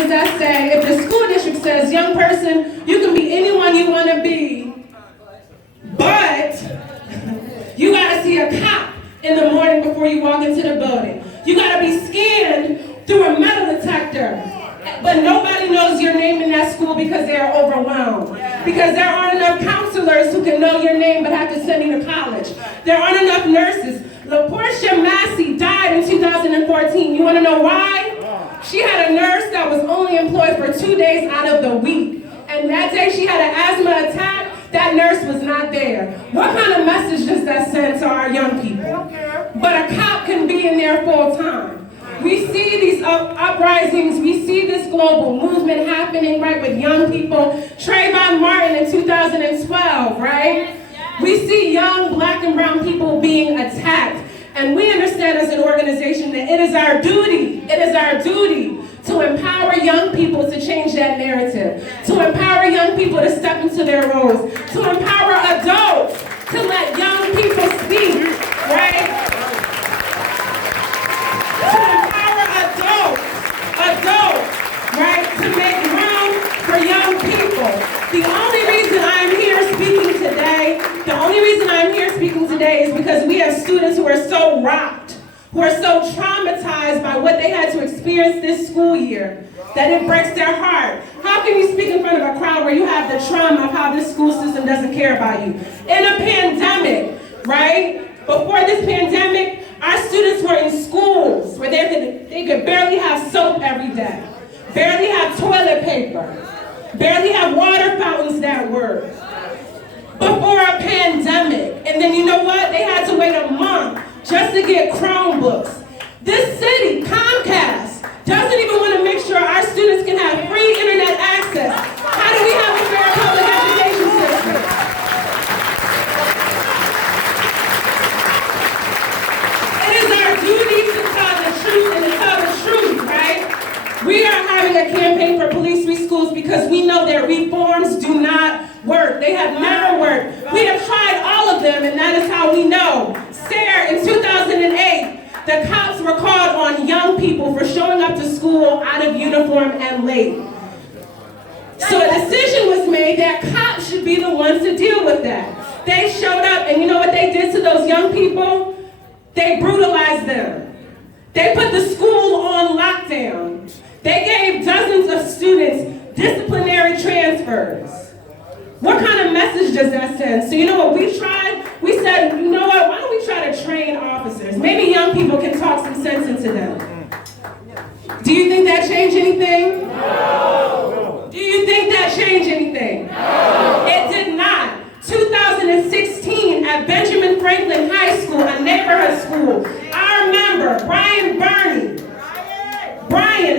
does that say? If the school district says, young person, you can be anyone you want to be, but you got to see a cop in the morning before you walk into the building. You got to be scanned through a metal detector. But nobody knows your name in that school because they are overwhelmed. Because there aren't enough counselors who can know your name but have to send you to college. There aren't enough nurses. LaPortia Massey died in 2014. You want to know why? She had a nurse that was only employed for 2 days out of the week. And that day she had an asthma attack. That nurse was not there. What kind of message does that send to our young people? But a cop can be in there full time. We see these uprisings, we see this global movement happening, right, with young people. Trayvon Martin in 2012, right? We see young black and brown people being attacked. And we understand as an organization that it is our duty to empower young people to change that narrative, to empower young people to step into their roles, to empower adults to let young people speak, right? Right, to make room for young people. The only reason I'm here speaking today is because we have students who are so rocked, who are so traumatized by what they had to experience this school year, that it breaks their heart. How can you speak in front of a crowd where you have the trauma of how this school system doesn't care about you? In a pandemic, right? Before this pandemic, our students were in schools where they could barely have soap every day, barely have toilet paper, barely have water fountains that work. Before a pandemic. And then you know what? They had to wait a month just to get Chromebooks. This city, Comcast, doesn't even want to make sure our students can have free internet access. How do we have a fair public education system? It is our duty to tell the truth and to tell the truth, right? We are having a campaign for police-free schools because we know that reforms do not work. They have never worked. We have tried all of them, and that is how we know. Sarah, in 2008, the cops were called on young people for showing up to school out of uniform and late. So a decision was made that cops should be the ones to deal with that. They showed up, and you know what they did to those young people? They brutalized them. They put the school on lockdown. They gave dozens of students disciplinary transfers. What kind of message does that send? So you know what we tried? We said, you know what, why don't we try to train officers? Maybe young people can talk some sense into them. Do you think that changed anything? No. Do you think that changed anything? No. It did not. 2016 at Benjamin Franklin High School, a neighborhood school, our member, Brian Burney,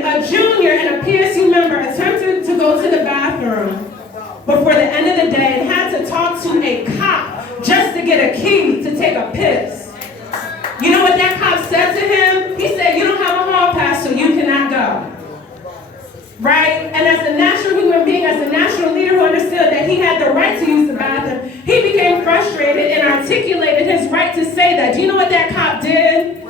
a junior and a PSU member, attempted to go to the bathroom before the end of the day and had to talk to a cop just to get a key to take a piss. You know what that cop said to him? He said, you don't have a hall pass, so you cannot go. Right? And as a national human being, as a national leader who understood that he had the right to use the bathroom, he became frustrated and articulated his right to say that. Do you know what that cop did?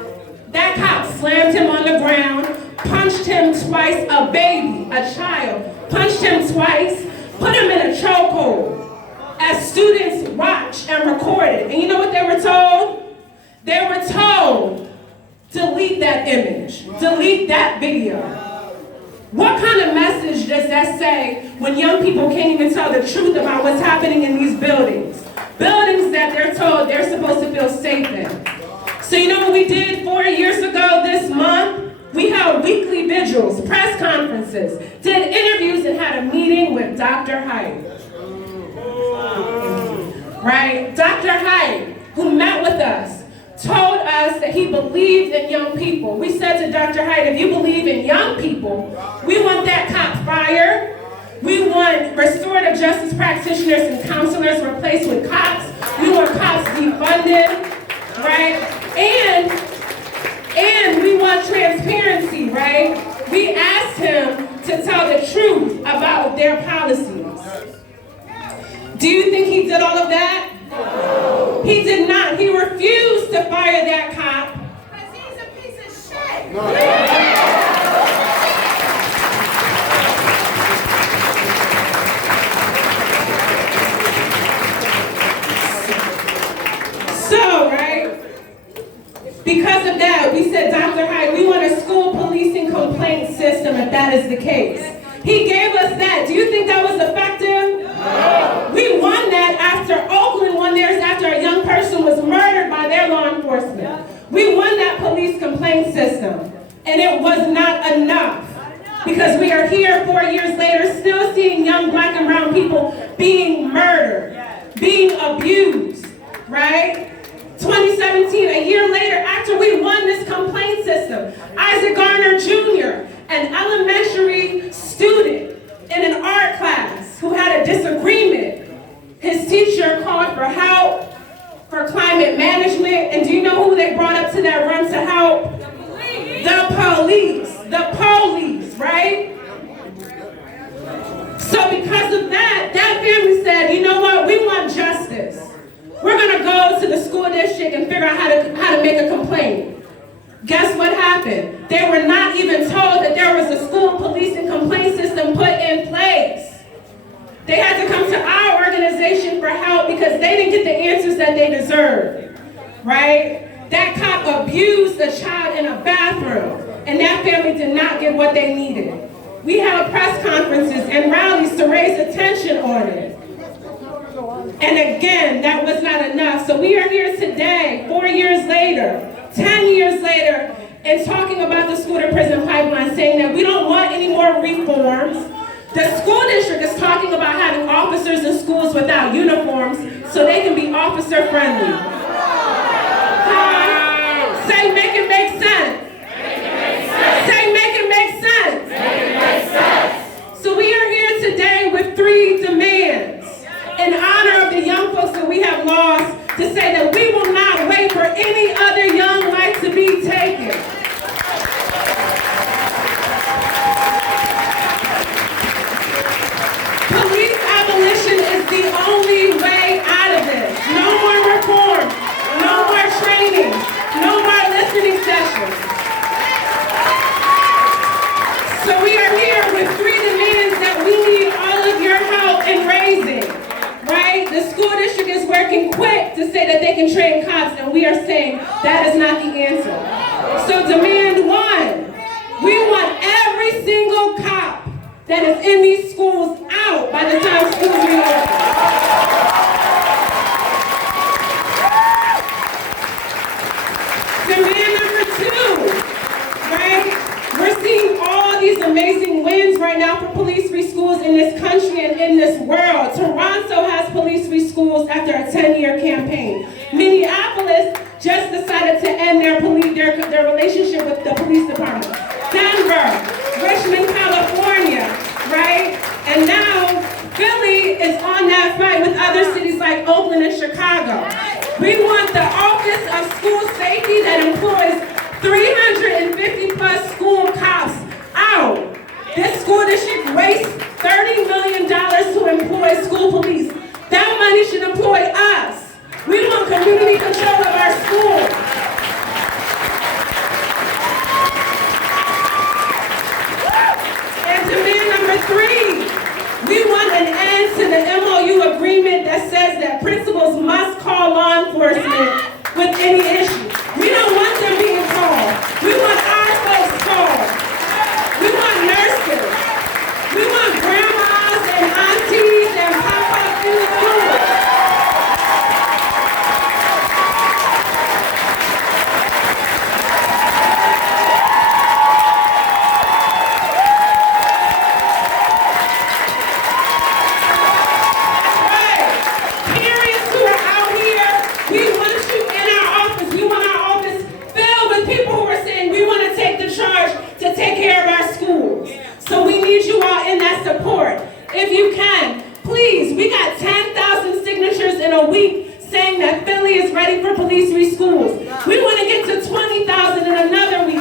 That cop slammed him on the ground, punched him twice, a baby, a child, punched him twice, put him in a chokehold as students watched and recorded. And you know what they were told? They were told, delete that image, delete that video. What kind of message does that say when young people can't even tell the truth about what's happening in these buildings? Buildings that they're told they're supposed to feel safe in. So you know what we did 4 years ago this month? We held weekly vigils, press conferences, did interviews, and had a meeting with Dr. Hyde. Right? Dr. Hyde, who met with us, told us that he believed in young people. We said to Dr. Hyde, if you believe in young people, we want that cop fired. We want restorative justice practitioners and counselors replaced with cops. We want cops defunded, right? And we want transparency, right? We asked him to tell the truth about their policies. Do you think he did all of that? No. He did not. He refused to fire that cop. Because he's a piece of shit. No. that that is the case. He gave us that. Do you think that was effective? No. We won that after Oakland won theirs after a young person was murdered by their law enforcement. We won that police complaint system. And it was not enough. Because we are here 4 years later still seeing young black and brown people being murdered, being abused, right? 2017, a year later, after we won this complaint system, Isaac Garner Jr., an elementary student in an art class who had a disagreement, his teacher called for help for climate management, and do you know who they brought up to that run to help? The police, right? So because of that, that family said, you know what, we want justice. We're gonna go to the school district and figure out how to make a complaint. Guess what happened? They were not even told that there was a school police and complaint system put in place. They had to come to our organization for help because they didn't get the answers that they deserved, right? That cop abused a child in a bathroom, and that family did not get what they needed. We held press conferences and rallies to raise attention on it. And again, that was not enough. So we are here today, 4 years later, 10 years later, and talking about the school to prison pipeline, saying that we don't want any more reforms. The school district is talking about having officers in schools without uniforms so they can be officer friendly. Say, make it make sense. Say, make it make sense. So we are here today with 3 demands in honor of the young folks that we have lost, to say that we will not wait for any other young life to be taken. Police abolition is the only way out of this. No more reform, no more training, no more listening sessions. So we are here with 3 demands that we need all of your help in raising, right? The school district is working quick to say that they can train cops, and we are saying that is not the answer. So demand 1, we want every single cop that is in these schools out by the time schools reopen. Demand number 2, right? We're seeing all these amazing wins right now for police-free schools in this country and in this world. Toronto has police-free schools after a 10-year campaign. Minneapolis just decided to end their relationship with the police department. Denver, Richmond, California, right? And now Philly is on that fight with other cities like Oakland and Chicago. We want the Office of School Safety that employs 350 plus school cops out. This school district wastes $30 million to employ school police. That money should employ us. We want community control of our schools. And demand number 3, we want an end to the MOU agreement that says that principals must call law enforcement with any issue. We don't want them being called. We want our folks called. We want nurses. We want grandmas and aunties and papas in the school. Support. If you can, please, we got 10,000 signatures in a week saying that Philly is ready for police-free schools. We want to get to 20,000 in another week.